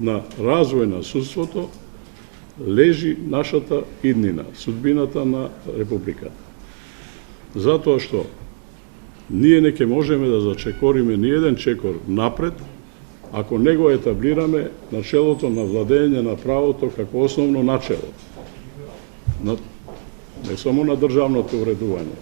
на развој на судството лежи нашата иднина, судбината на Републиката. Затоа што ние не ќе можеме да зачекориме ни еден чекор напред, ако не го етаблираме начелото на владење на правото како основно начело. Не само на државното уредување,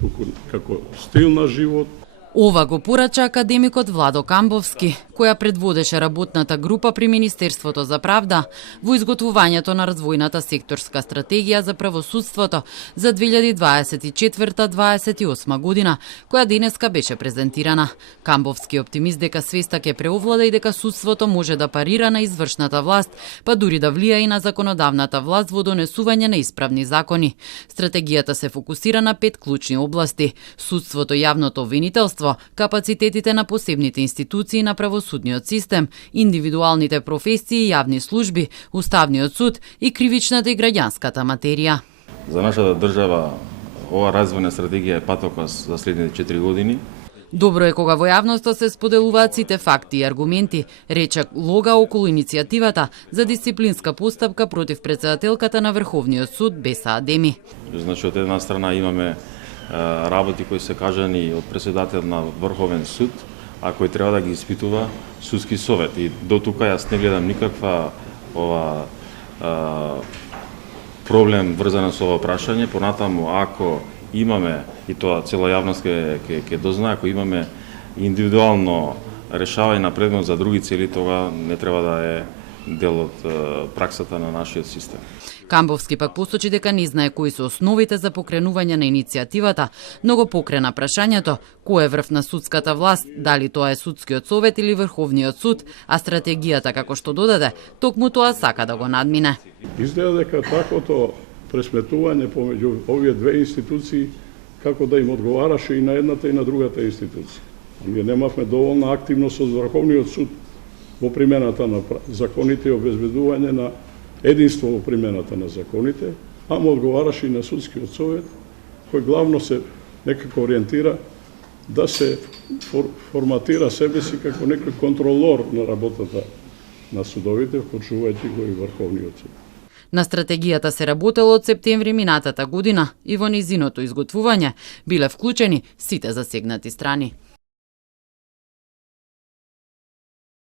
туку како стил на живот. Ова го порача академикот Владо Камбовски, која предводеше работната група при Министерството за правда во изготвувањето на развојната секторска стратегија за правосудството за 2024-2028 година, која денеска беше презентирана. Камбовски оптимист дека свеста ќе преовлада и дека судството може да парира на извршната власт, па дури да влија и на законодавната власт во донесување на исправни закони. Стратегијата се фокусира на 5 клучни области: судството, јавното обвинителство, капацитетите на посебните институции на правосудниот систем, индивидуалните професии и јавни служби, уставниот суд и кривичната и граѓанската материја. За нашата држава ова развојна стратегија е патокос за следните 4 години. Добро е кога во јавноста се споделуваат сите факти и аргументи, рече Лога околу иницијативата за дисциплинска постапка против претседателката на Врховниот суд Беса Адеми. Значи, од една страна имаме работи кои се кажани од председател на Врховен суд, а кој треба да ги испитува судски совет. И до тука јас не гледам никаква проблем врзана со ова прашање. Понатаму, ако имаме, и тоа цела јавност ќе дознае, ако имаме индивидуално решавање на предмет за други цели, тога не треба да е дел од праксата на нашиот систем. Камбовски пак посочи дека не знае кои се основите за покренување на иницијативата, но го покрена прашањето кој е врв на судската власт, дали тоа е судскиот совет или Врховниот суд, а стратегијата, како што додаде, токму тоа сака да го надмине. Изгледа дека таквото пресметување помеѓу овие две институции како да им одговараше и на едната и на другата институција. Ние немавме доволна активност од Врховниот суд во примената на законите и обезбедување на единство во примената на законите, а му одговараше и на судскиот совет, кој главно се некако ориентира да се форматира себе си како некој контролор на работата на судовите, вклучувајќи го и Врховниот суд. На стратегијата се работело од септември минатата година и во нејзиното изготвување биле вклучени сите засегнати страни.